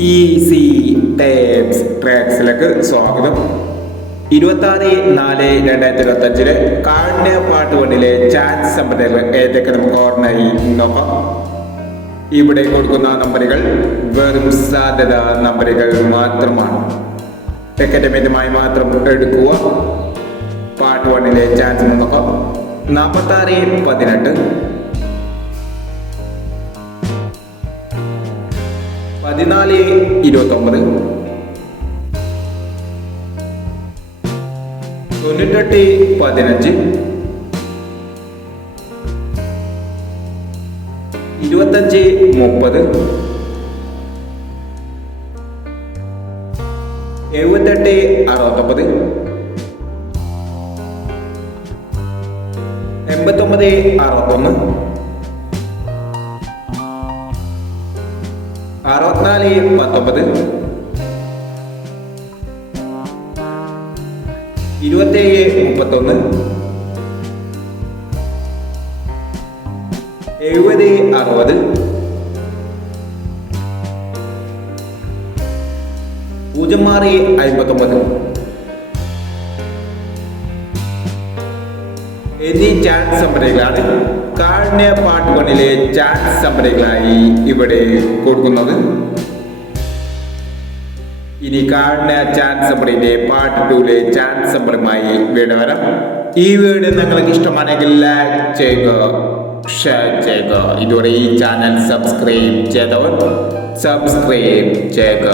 Easy tapes ട്രാക്സിലേക്ക് സ്വാഗതം. 26/4/2025 കാഠിന്യ part 1 chat സമ്പന്നകൾ ഏതൊക്കെ നമുക്ക് ഓർമ്മയായി നോക്കാം. ഇവിടെ കൊടുക്കുന്ന നമ്പറുകൾ വെറും സാധ്യത നമ്പറുകൾ മാത്രമാണ്. ടിക്കറ്റ് മാത്രം എടുക്കുക. പാർട്ട് 1 ചാൻസ് നോക്കാം. 46/18, 14/29, 98/15, 25/30, 78/69, 89/61, 64/19, 27/31, 70/60, 06/59 എന്നീ ചാൻസ് നമ്പറുകളാണ് കാഠിന്യ പാർട്ട് 1 ചാൻസ് നമ്പറുകളായി ഇവിടെ കൊടുക്കുന്നത്. ഇനി കാഠിന്യ ചാൻസ് നമ്പറിന്റെ പാർട്ട് 2 ചാൻസ് നമ്പറുമായി വീണ്ടും വരാം. ഈ വീഡിയോ നിങ്ങൾക്ക് ഇഷ്ടമാണെങ്കിൽ ലൈക്ക് ചെയ്യുക, ഷെയർ ചെയ്യുക. ഇതുവരെ ഈ ചാനൽ സബ്സ്ക്രൈബ് ചെയ്തവർ സബ്സ്ക്രൈബ് ചെയ്യുക.